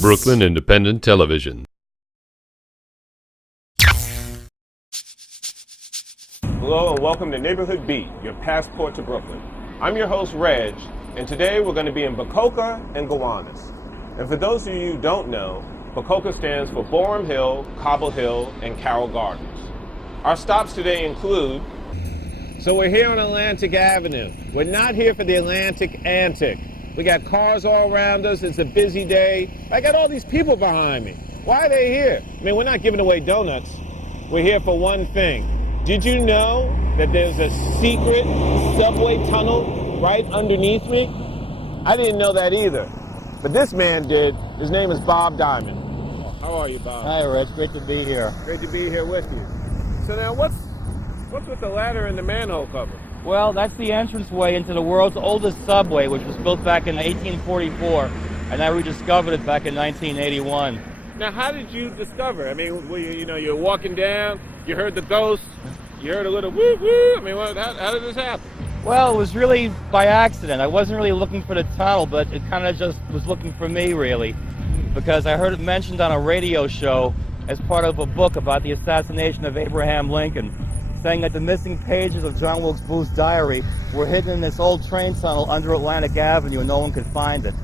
Brooklyn Independent Television. Hello and welcome to Neighborhood Beat, your passport to Brooklyn. I'm your host, Reg, and today we're going to be in Bacoca and Gowanus. And for those of you who don't know, Bacoca stands for Boerum Hill, Cobble Hill, and Carroll Gardens. Our stops today include... So we're here on Atlantic Avenue. We're not here for the Atlantic antic. We got cars all around us. It's a busy day. I got all these people behind me. Why are they here? I mean, we're not giving away donuts. We're here for one thing. Did you know that there's a secret subway tunnel right underneath me? I didn't know that either. But this man did. His name is Bob Diamond. How are you, Bob? Hi, Rich. Great to be here. Great to be here with you. So now, what's with the ladder and the manhole cover? Well, that's the entranceway into the world's oldest subway, which was built back in 1844, and I rediscovered it back in 1981. Now, how did you discover? I mean, you're walking down, you heard the ghost, you heard a little woo woo. I mean, how did this happen? Well, it was really by accident. I wasn't really looking for the tunnel, but it kind of just was looking for me, really, because I heard it mentioned on a radio show as part of a book about the assassination of Abraham Lincoln, saying that the missing pages of John Wilkes Booth's diary were hidden in this old train tunnel under Atlantic Avenue and no one could find it.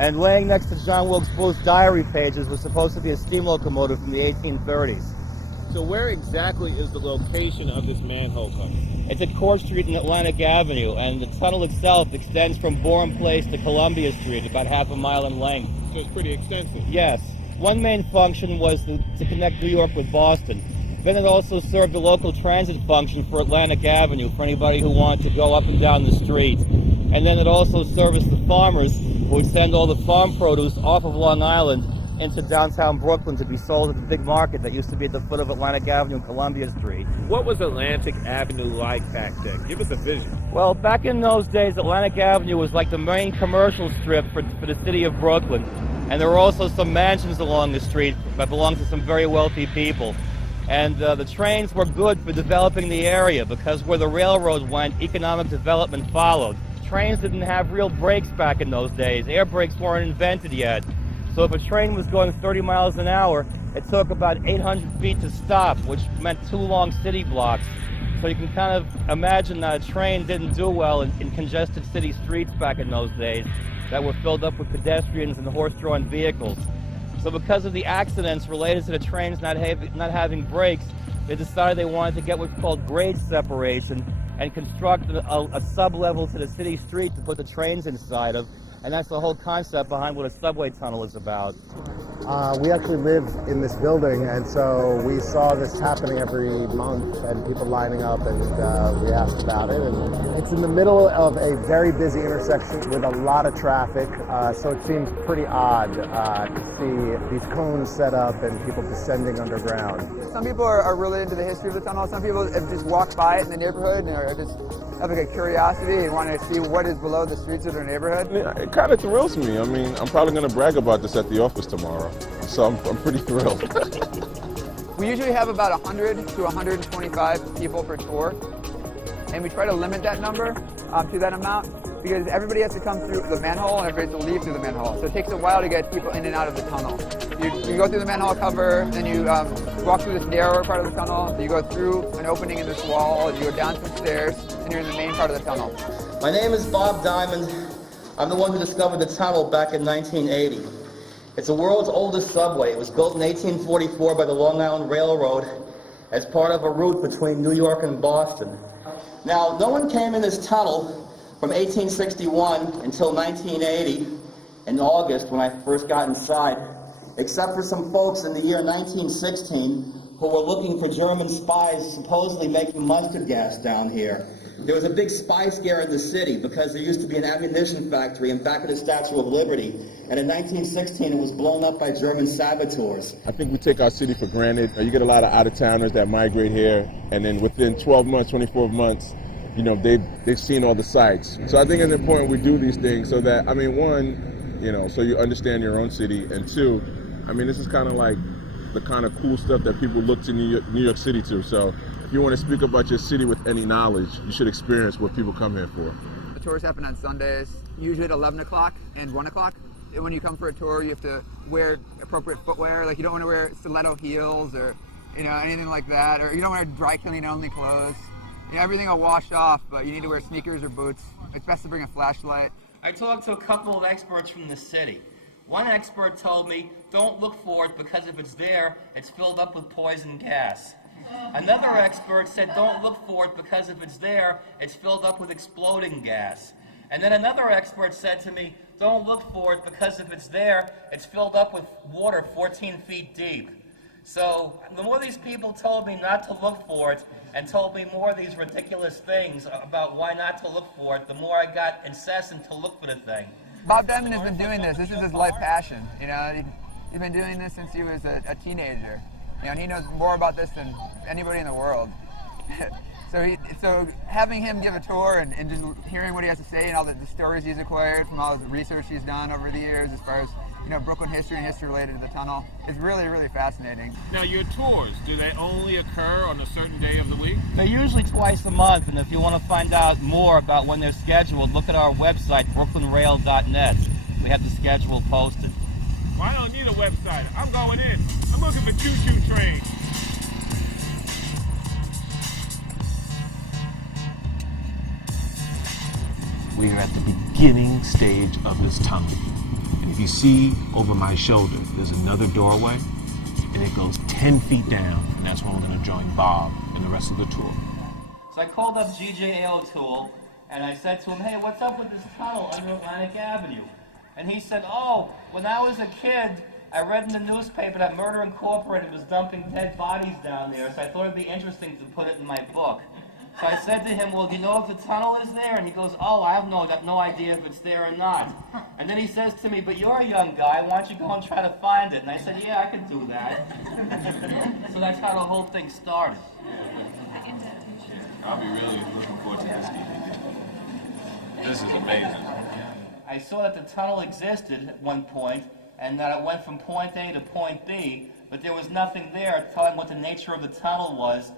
And laying next to John Wilkes Booth's diary pages was supposed to be a steam locomotive from the 1830s. So where exactly is the location of this manhole cover? It's at Court Street and Atlantic Avenue, and the tunnel itself extends from Boerum Place to Columbia Street, about half a mile in length. So it's pretty extensive. Yes. One main function was to connect New York with Boston. Then it also served a local transit function for Atlantic Avenue for anybody who wanted to go up and down the street. And then it also serviced the farmers who would send all the farm produce off of Long Island into downtown Brooklyn to be sold at the big market that used to be at the foot of Atlantic Avenue and Columbia Street. What was Atlantic Avenue like back then? Give us a vision. Well, back in those days, Atlantic Avenue was like the main commercial strip for the city of Brooklyn. And there were also some mansions along the street that belonged to some very wealthy people. And the trains were good for developing the area because where the railroad went, economic development followed. Trains didn't have real brakes back in those days. Air brakes weren't invented yet. So if a train was going 30 miles an hour, it took about 800 feet to stop, which meant 2 long city blocks. So you can kind of imagine that a train didn't do well in congested city streets back in those days that were filled up with pedestrians and horse-drawn vehicles. So because of the accidents related to the trains not having brakes, they decided they wanted to get what's called grade separation and construct a sub-level to the city street to put the trains inside of. And that's the whole concept behind what a subway tunnel is about. We actually live in this building, and so we saw this happening every month and people lining up, and we asked about it. And it's in the middle of a very busy intersection with a lot of traffic, so it seems pretty odd to see these cones set up and people descending underground. Some people are really into the history of the tunnel. Some people have just walked by it in the neighborhood and are just having a curiosity and wanting to see what is below the streets of their neighborhood. It kind of thrills me. I mean, I'm probably going to brag about this at the office tomorrow, so I'm pretty thrilled. We usually have about 100 to 125 people per tour, and we try to limit that number to that amount because everybody has to come through the manhole and everybody has to leave through the manhole. So it takes a while to get people in and out of the tunnel. You go through the manhole cover, then you walk through this narrower part of the tunnel, then you go through an opening in this wall, you go down some stairs, and you're in the main part of the tunnel. My name is Bob Diamond. I'm the one who discovered the tunnel back in 1980. It's the world's oldest subway. It was built in 1844 by the Long Island Railroad as part of a route between New York and Boston. Now, no one came in this tunnel from 1861 until 1980 in August when I first got inside, except for some folks in the year 1916 who were looking for German spies supposedly making mustard gas down here. There was a big spy scare in the city because there used to be an ammunition factory in back of the Statue of Liberty, and in 1916 it was blown up by German saboteurs. I think we take our city for granted. You get a lot of out-of-towners that migrate here, and then within 12 months, 24 months, you know, they've seen all the sites. So I think it's important we do these things so that, I mean, one, you know, so you understand your own city, and two, I mean, this is kind of like the kind of cool stuff that people look to New York City to. So if you want to speak about your city with any knowledge, you should experience what people come here for. The tours happen on Sundays, usually at 11 o'clock and 1 o'clock. when you come for a tour, you have to wear appropriate footwear. Like you don't want to wear stiletto heels or anything like that, or you don't wear dry cleaning only clothes. Everything will wash off, but you need to wear sneakers or boots. It's best to bring a flashlight. I talked to a couple of experts from the city. One expert told me, don't look for it because if it's there, it's filled up with poison gas. Another expert said, don't look for it because if it's there, it's filled up with exploding gas. And then another expert said to me, don't look for it because if it's there, it's filled up with water 14 feet deep. So the more these people told me not to look for it and told me more of these ridiculous things about why not to look for it, the more I got incessant to look for the thing. Bob Denman has been doing this. This is his life passion. He's been doing this since he was a teenager. And he knows more about this than anybody in the world. So having him give a tour and just hearing what he has to say and all the stories he's acquired from all the research he's done over the years as far as Brooklyn history and history related to the tunnel is really, really fascinating. Now, your tours, do they only occur on a certain day of the week? They're usually twice a month, and if you want to find out more about when they're scheduled, look at our website, brooklynrail.net. We have the schedule posted. Well, I don't need a website. I'm going in. I'm looking for choo-choo trains. We are at the beginning stage of this tunnel. And if you see over my shoulder, there's another doorway, and it goes 10 feet down, and that's when we're going to join Bob and the rest of the tour. So I called up G.J. O'Toole, and I said to him, hey, what's up with this tunnel under Atlantic Avenue? And he said, oh, when I was a kid, I read in the newspaper that Murder Incorporated was dumping dead bodies down there, so I thought it'd be interesting to put it in my book. So I said to him, well, do you know if the tunnel is there? And he goes, oh, I have no idea if it's there or not. And then he says to me, but you're a young guy, why don't you go and try to find it? And I said, yeah, I could do that. So that's how the whole thing started. I'll be really looking forward to this DVD. This is amazing. I saw that the tunnel existed at one point, and that it went from point A to point B, but there was nothing there telling what the nature of the tunnel was,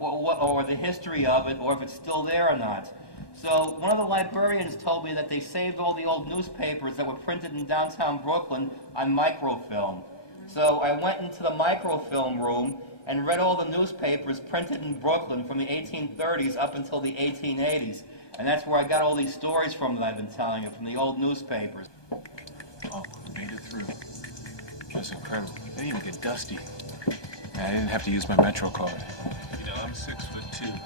or the history of it, or if it's still there or not. So one of the librarians told me that they saved all the old newspapers that were printed in downtown Brooklyn on microfilm. So I went into the microfilm room and read all the newspapers printed in Brooklyn from the 1830s up until the 1880s. And that's where I got all these stories from that I've been telling you, from the old newspapers. Oh, we made it through. That's incredible. They didn't even get dusty. I didn't have to use my Metro card. You know, I'm 6'2".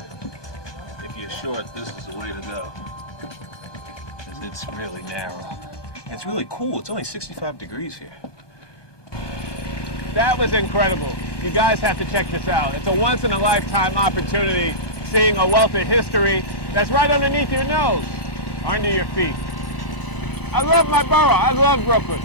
If you're short, this is the way to go. Because it's really narrow. And it's really cool. It's only 65 degrees here. That was incredible. You guys have to check this out. It's a once-in-a-lifetime opportunity, seeing a wealth of history that's right underneath your nose, under your feet. I love my borough. I love Brooklyn.